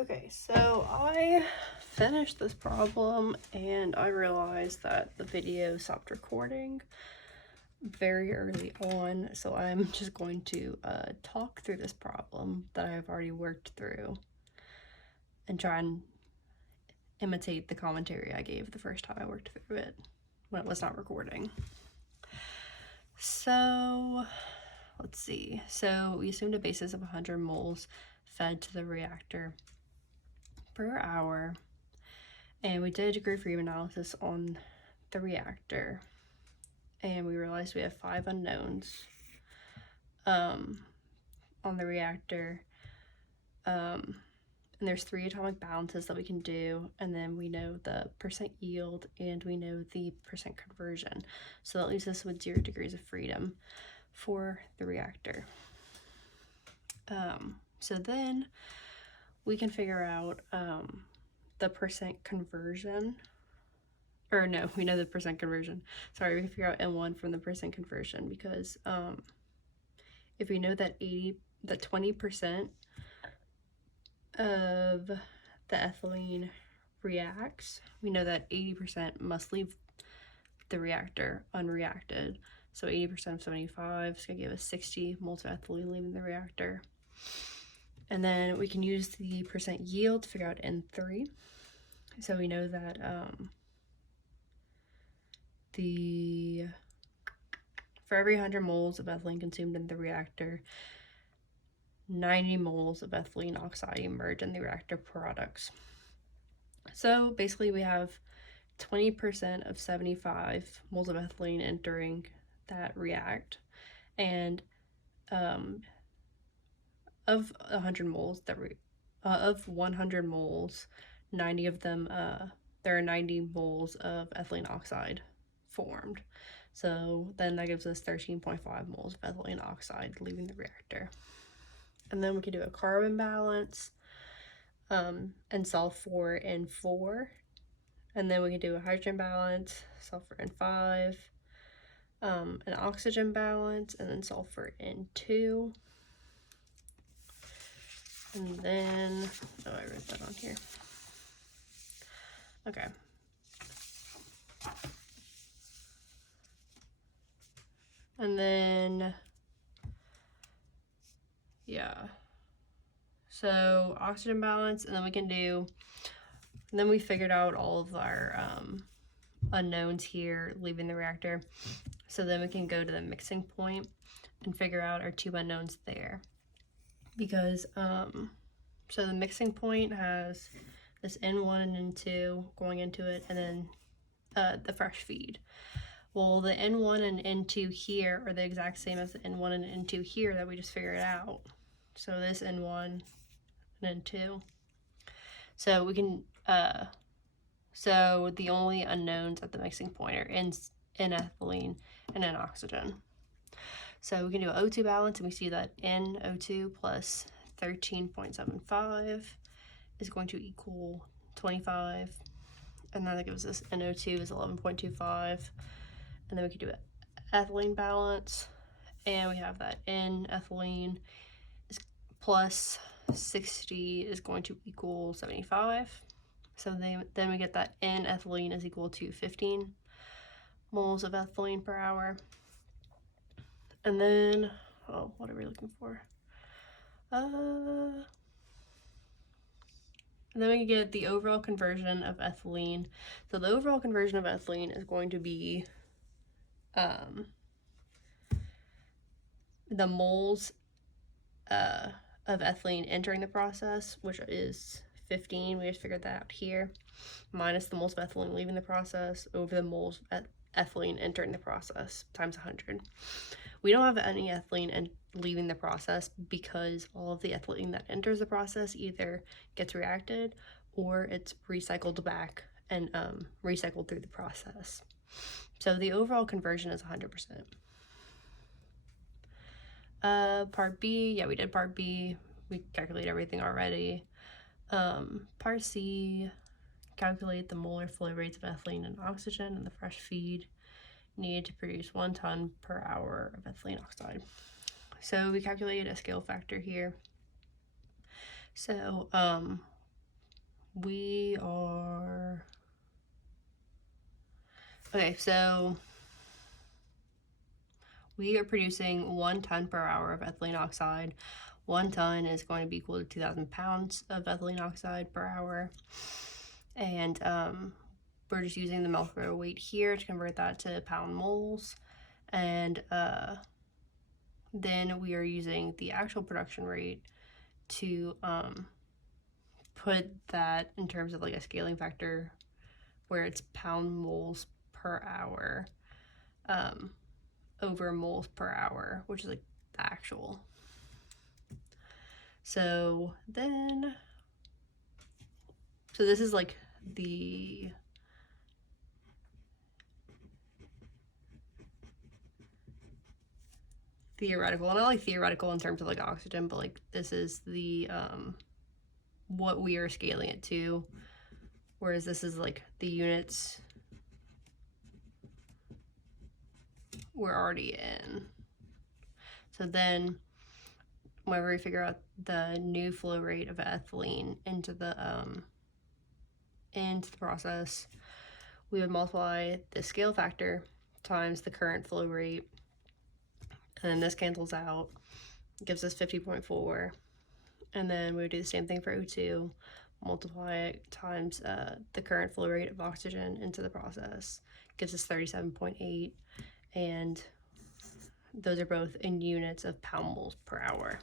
Okay, so I finished this problem and I realized that the video stopped recording very early on, so I'm just going to talk through this problem that I've already worked through and try and imitate the commentary I gave the first time I worked through it when it was not recording. So let's see. So we assumed a basis of 100 moles fed to the reactor per hour, and we did a degree of freedom analysis on the reactor, and we realized we have 5 unknowns on the reactor, and there's 3 atomic balances that we can do, and then we know the percent yield and we know the percent conversion, so that leaves us with 0 degrees of freedom for the reactor. So then we can figure out the percent conversion, or no, we know the percent conversion. Sorry, we can figure out N1 from the percent conversion, because if we know that 20% of the ethylene reacts, we know that 80% must leave the reactor unreacted. So 80% of 75 is going to give us 60 moles of ethylene leaving the reactor. And then we can use the percent yield to figure out N3. So we know that for every 100 moles of ethylene consumed in the reactor, 90 moles of ethylene oxide emerge in the reactor products. So basically we have 20% of 75 moles of ethylene entering that react, and of 100 moles, of 100 moles, 90 of them, there are 90 moles of ethylene oxide formed. So then that gives us 13.5 moles of ethylene oxide leaving the reactor. And then we can do a carbon balance and solve for N4. And then we can do a hydrogen balance, solve for N5, an oxygen balance, and then solve for N2. And then, oh, I wrote that on here. Okay. And then, yeah. So oxygen balance, and then we can do, and then we figured out all of our unknowns here leaving the reactor. So then we can go to the mixing point and figure out our 2 unknowns there. Because, so the mixing point has this N1 and N2 going into it, and then the fresh feed. Well, the N1 and N2 here are the exact same as the N1 and N2 here that we just figured out. So this N1 and N2. So we can, so the only unknowns at the mixing point are in ethylene and in oxygen. So we can do an O2 balance, and we see that NO2 plus 13.75 is going to equal 25. And then that gives us NO2 is 11.25. And then we can do an ethylene balance, and we have that N ethylene is plus 60 is going to equal 75. So then we get that N ethylene is equal to 15 moles of ethylene per hour. And then, oh, what are we looking for? And then we can get the overall conversion of ethylene. So the overall conversion of ethylene is going to be the moles of ethylene entering the process, which is 15, we just figured that out here, minus the moles of ethylene leaving the process over the moles of ethylene entering the process times 100. We don't have any ethylene leaving the process because all of the ethylene that enters the process either gets reacted or it's recycled back and recycled through the process. So the overall conversion is 100%. Part B, yeah, we did part B. We calculate everything already. Part C, calculate the molar flow rates of ethylene and oxygen in the fresh feed needed to produce 1 ton per hour of ethylene oxide. So we calculated a scale factor here. So we are, okay, so we are producing 1 ton per hour of ethylene oxide. 1 ton is going to be equal to 2,000 pounds of ethylene oxide per hour. And we're just using the molecular weight here to convert that to pound moles. And then we are using the actual production rate to put that in terms of like a scaling factor where it's pound moles per hour over moles per hour, which is like the actual. So then, so this is like the theoretical, not like theoretical in terms of like oxygen, but like this is the what we are scaling it to, whereas this is like the units we're already in. So then whenever we figure out the new flow rate of ethylene into the process, we would multiply the scale factor times the current flow rate, and then this cancels out, gives us 50.4, and then we would do the same thing for O2, multiply it times the current flow rate of oxygen into the process, gives us 37.8, and those are both in units of pound moles per hour.